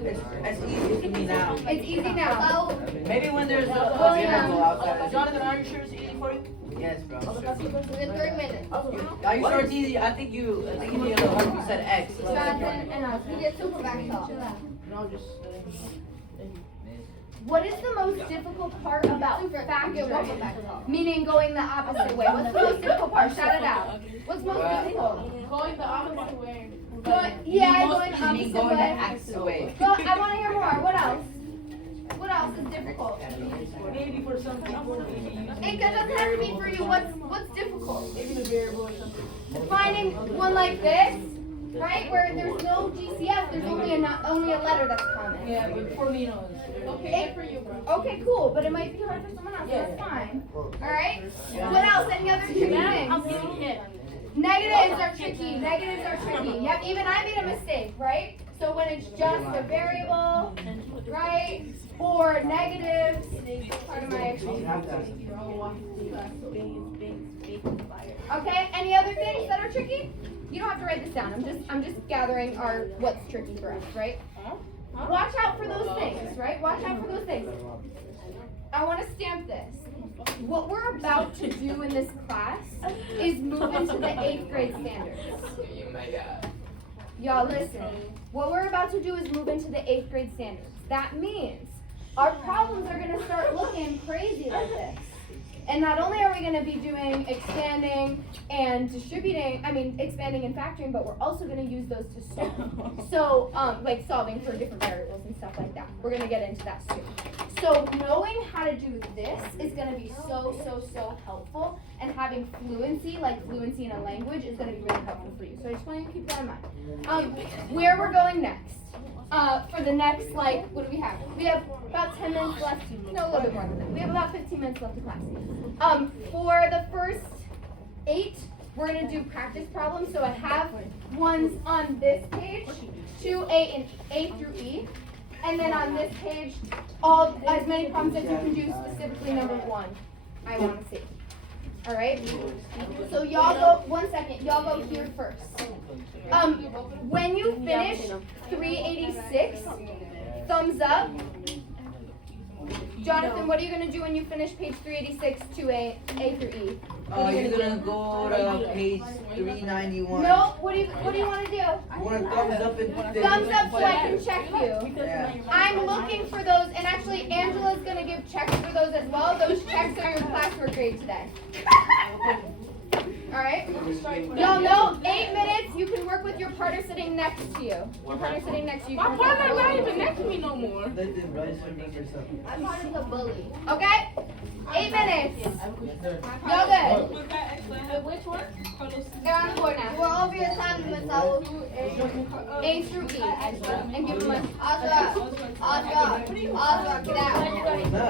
it's easy to me now. It's easy now. Maybe when there's a William. variable outside. Jonathan, are you sure it's easy for you? Yes, bro. Within 3 minutes. Are you sure it's easy? I think you need a little hard. You said X. Jonathan and us. We get super back talk. No, just. What is the most difficult part about factoring? Meaning going the opposite way. What's the most difficult part? Shout it out. What's most difficult? Going the opposite way. Yeah, going the You mean opposite going the way. opposite way. Well, I want to hear more. What else? What else is difficult? Maybe for some people, It doesn't have to be for you. What's difficult? Maybe the variable or something. Finding one like this, right, where there's no GCF, there's only a letter that's common. yeah, but for me, no. Okay, good for you, bro. Okay, cool, but it might be hard for someone else. Yeah. That's fine. All right. What else? Any other tricky I'm things? getting hit. Negatives are tricky. Negatives are tricky. Yep. Even I made a mistake, right? So when it's just a variable, right, or negatives, part of my. Okay. Any other things that are tricky? You don't have to write this down. I'm just gathering what's tricky for us, right? Watch out for those things, right? Watch out for those things. I want to stamp this. What we're about to do in this class is move into the 8th grade standards. Y'all listen. What we're about to do is move into the 8th grade standards. That means our problems are going to start looking crazy like this. And not only are we going to be doing expanding and expanding and factoring, but we're also going to use those to solve. So, like solving for different variables and stuff like that. We're going to get into that soon. So, knowing how to do this is going to be so helpful. And having fluency in a language, is going to be really helpful for you. So, I just want you to keep that in mind. Where we're going next. For the next, what do we have? We have about 10 minutes left. No, a little bit more than that. We have about 15 minutes left of class. For the first 8, we're going to do practice problems. So I have ones on this page, 2A and A through E. And then on this page, as many problems as you can do, specifically number 1. I want to see. All right? So y'all go, 1 second, y'all go here first. When you finish 386, thumbs up. Jonathan, what are you going to do when you finish page 386, 2A, A through E? You're gonna go to page 391. No, what do you want to do? You want a thumbs up and Thumbs up so I can check you. Yeah. I'm looking for those, and actually Angela's going to give checks for those as well. Those checks are your classwork grade today. Alright? Y'all know, 8 minutes, you can work with your partner sitting next to you. Your partner sitting next to you. My partner's not even next to me no more. Let them rise for me or something. My partner's a bully. Okay? 8 minutes. Y'all good? Which one? They're on the board now. We're over your time limits. I will do A through E. And give them a Oscar, get out. No.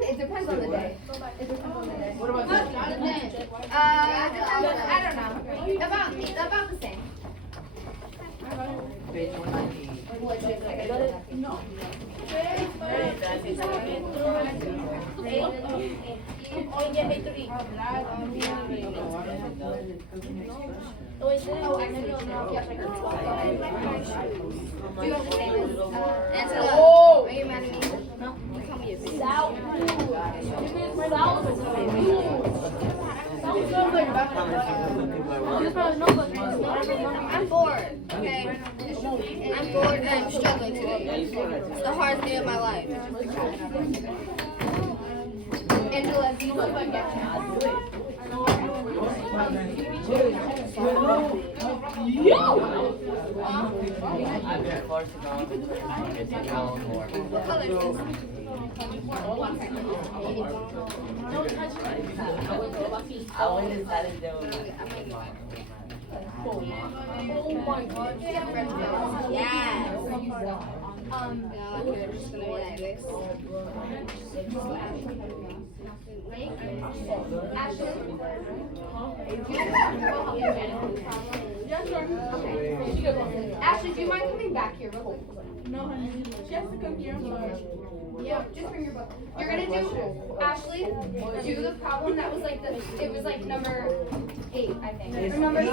It depends on the day. It depends on the day. What about this? Depends on, I don't know. About the same. Page 190. No. Do you understand this? Oh! Are you mad at me? No. You call me a bitch. I'm bored, okay? I'm bored and I'm struggling today. It's the hardest day of my life. Angela, do you want to get I've been forced to go it's an hour more. What color is this? I went inside and there was Oh my god. Yes. Here, it's just gonna be like this. Ashley? Okay. Ashley, do you mind coming back here real quick? No, honey. She has to come here. I'm sorry. Yeah, just bring your book. You're gonna do, Ashley, do the problem that was like it was like number 8, I think. Or number 6.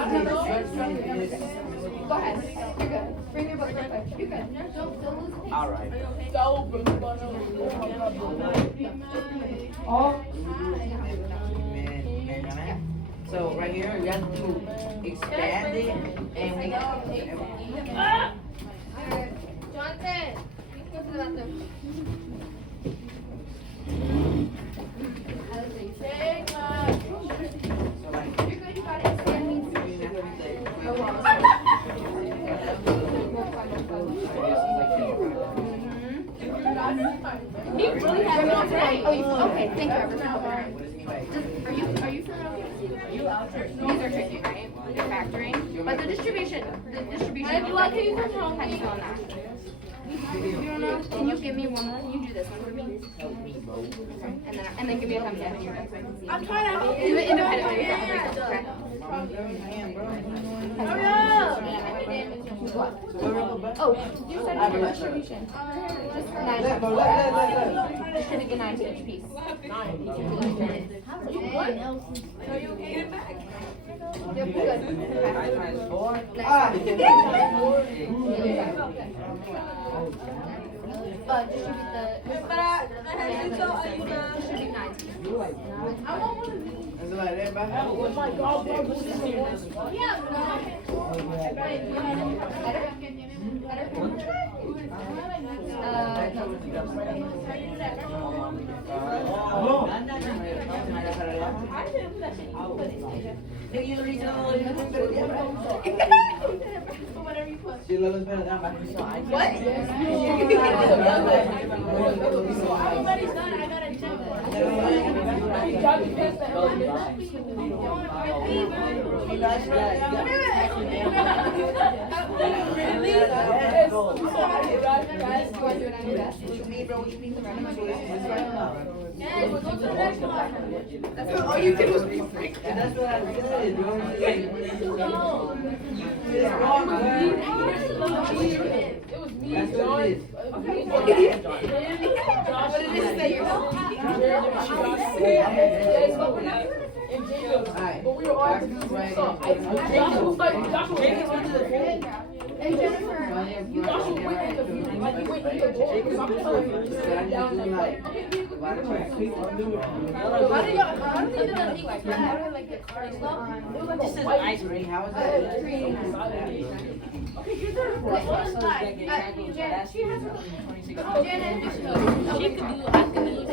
Go ahead. You're good. Bring your book real quick. You're good. Don't lose the pace. Alright. So right here, you have to expand it and we Jonathan, go to the bathroom. so like You're good, you got it. Expand means okay, thank you. Are you familiar? These are tricky, right? They're factoring. But the distribution how do you feel on that? You don't know? Can you give me one more? Can you do this one for me? And then give me a thumbs up. I'm trying to help Do it independently. Okay. Hurry up! Oh, you said for distribution. Just 9. Distribute the 9 each piece. Yep, good. Distribute 9. Oh my God, bro, this is serious. Everybody's done. I gotta All you did was be freaked. That's what I said, bro. It was me, That's what John. it is. What did it say? But we were all And Jennifer, Joshua went in the view, like he went in the door. So I'm telling you, just sit down there. how do they do that like that? How do they like get started? It was like This a is white. ice cream. How is that? Okay, you're there for Wait, what is that? Janet, she has Janet, She could do, I could do it.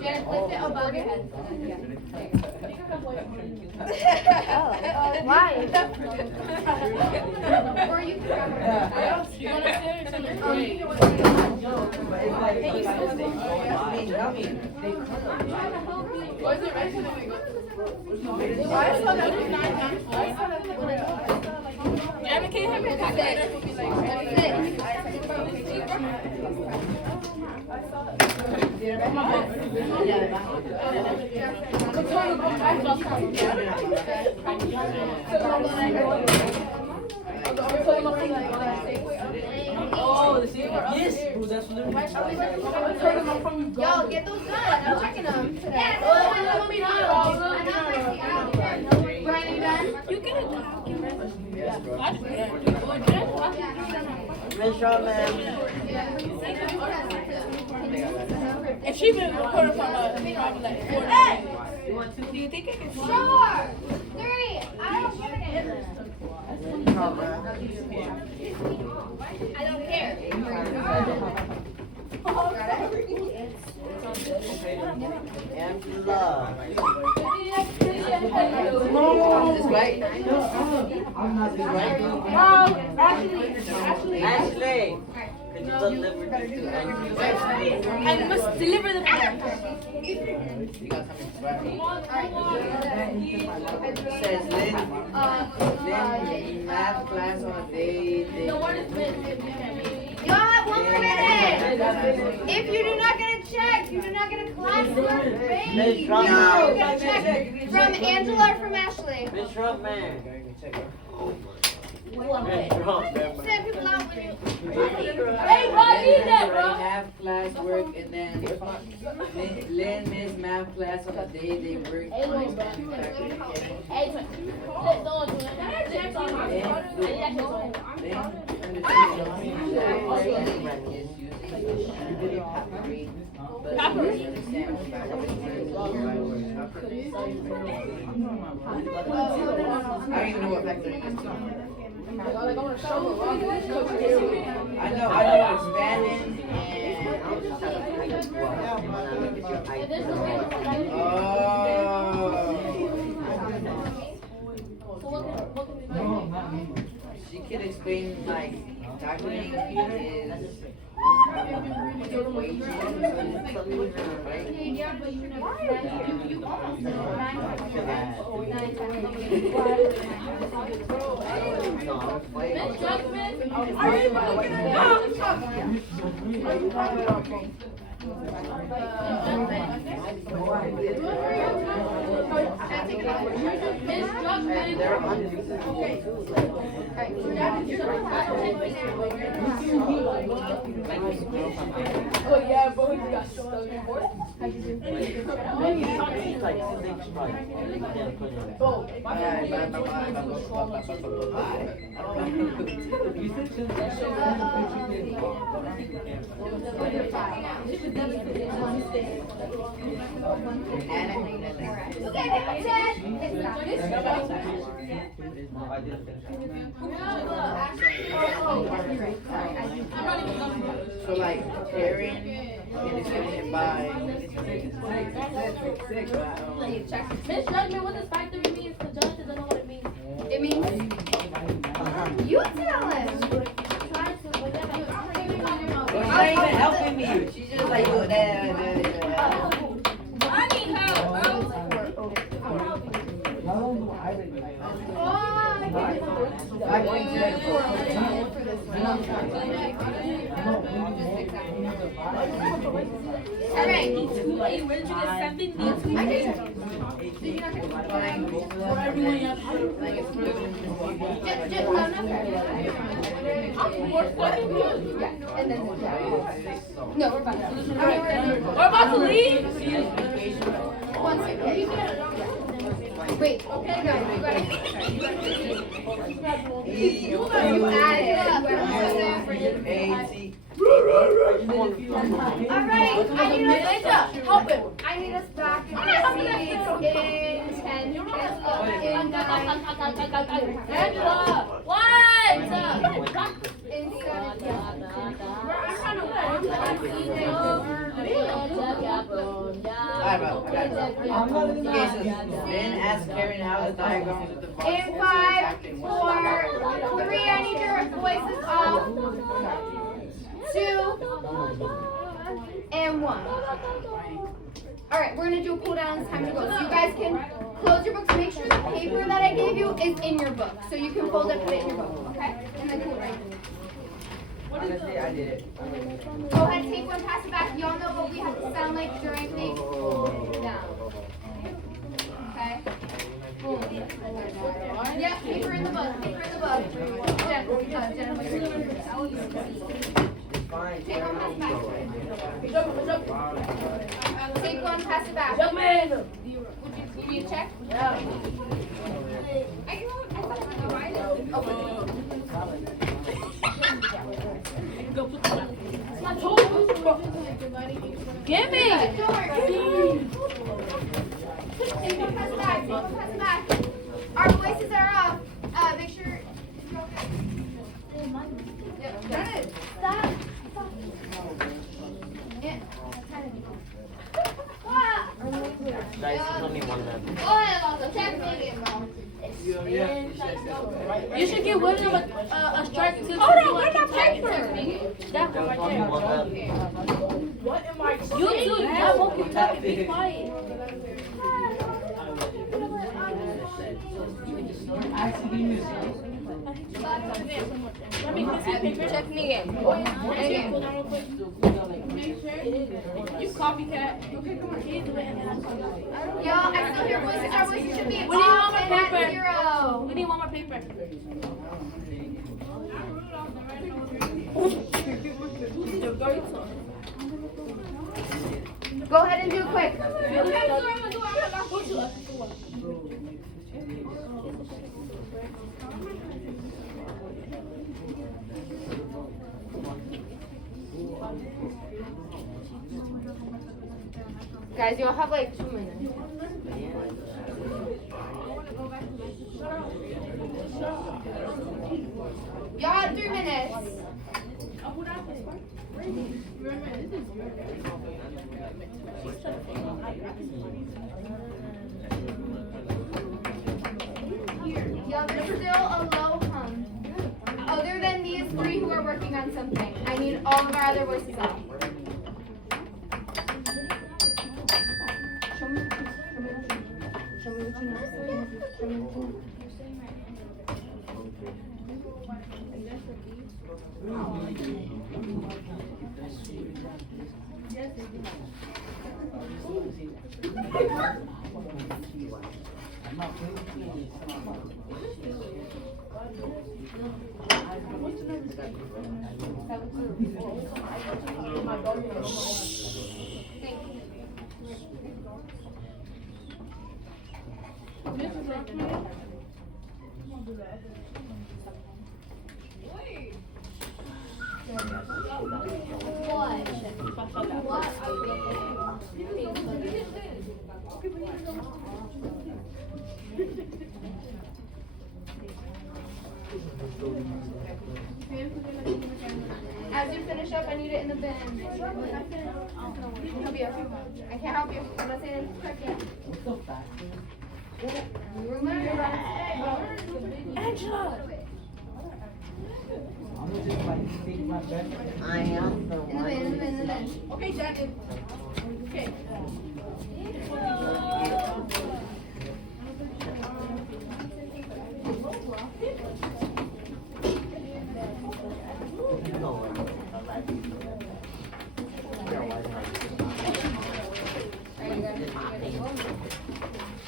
Janet, lift it above your head. Why? Or you can grab her. You wanna sit or something? Was it right? I saw that was 9 times. I saw that. Emma, can you have me back there? Oh, the secret. Yes, bro, that's literally. Yo, get those done. I'm checking them today. Yeah, Brian, are you done? You get it done. Miss Shortman. If she been recording from probably like 4 days. Do you think I can see? Sure. 3. I don't care. I don't care. Angela. This way? Ashley. Could you deliver this to Angela? I must deliver the plan. You got something to swear? Alright. Says Lynn, math class on a day. Y'all have 1 more minute. If you do not get a check, you do not get a class work Miss paid. No, you Shortman. get a check from Angela or from Ashley. Miss Shortman. Send people out when you. Hey, bro, I need that, bro. Math class work and then Lynn missed math class on the day they work on math faculty. Hey, let's go. I don't even know what factoring is. Like, I want to show them. I know expanding and she can explain like calculating is wages, right? Yeah, but you almost Oh, yeah, bro, he got stuck in board. Bro, my So like Karen can explain by Miss Judgment, what does factory mean? The judge doesn't know what it means. It means you tell him. She's not even helping me. She's just like, oh, I need help, bro. Alright. And then no, we're fine. We're about to leave. One second. Wait, okay, guys, you gotta. You add it. Alright, I need us help him. I need us back in in 10 in 9 Angela, what? in 7. Okay, so Ben asked Karen how the diagrams with the box. In 5, 4, 3, I need your voices off. 2 and 1. Alright, we're gonna do a cool down. It's time to go. So you guys can close your books. Make sure the paper that I gave you is in your book. So you can fold it, put it in your book, okay? And then cool down. Honestly, I did it. Go ahead, take one, pass it back. Y'all know what we have to sound like during a cool down. Okay? Boom. Yeah, paper in the book. Paper in the book. Jen, take one, pass it back. Take one, pass it back. Young man. Would you need a check? Yeah. I thought it was right. Oh. Go put the my toes. Give me. Take one, pass it back. Take one, pass it back. Our voices are off. Make sure. Yeah, stop. Yeah. Guys, there's only one left. Go ahead, Alonso. Check me again, bro. You should give William a strike too. Hold on, where's my paper? That one right Only there. one left. What am I You two, that won't be talking. Be quiet. Let me see paper. Check me again. You copycat. Y'all, I still hear voices. Our voices should be We need one off more and at paper. 0. We need one more paper. Go ahead and do it quick. Guys, you'll have like 2 minutes. Y'all have 3 minutes. Y'all, there's still a low hum. Other than these 3 who are working on something, I need all of our other voices out. Show me what you know. Show me what you know. As you finish up, I need it in the bin. Help you. I can't help you. I'm not saying it's correct yet. Angela! I am the In the bin, in the bin, in the bin. Okay, Janet. Okay.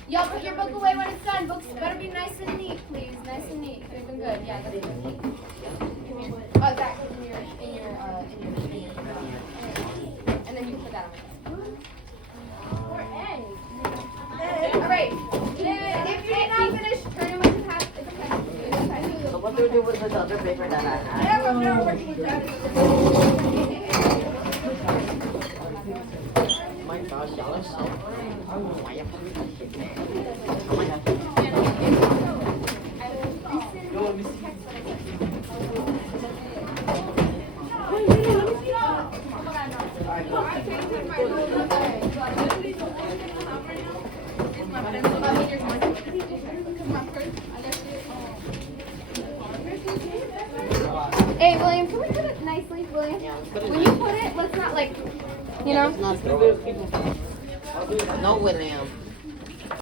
Y'all put your book away when it's done. Books better be nice and neat, please. Nice and neat. They've been good. Yeah, that's good. Oh, that goes in your. And then you put that on. All right. If you did not finish, turn them into half. It's okay. So what do we do with the other paper that I have? Yeah, I'm never working with Janet. My gosh, y'all are so why you put me that shit there? Hey, William, can we put it nicely, William? When you put it, let's not like, you know? No, William.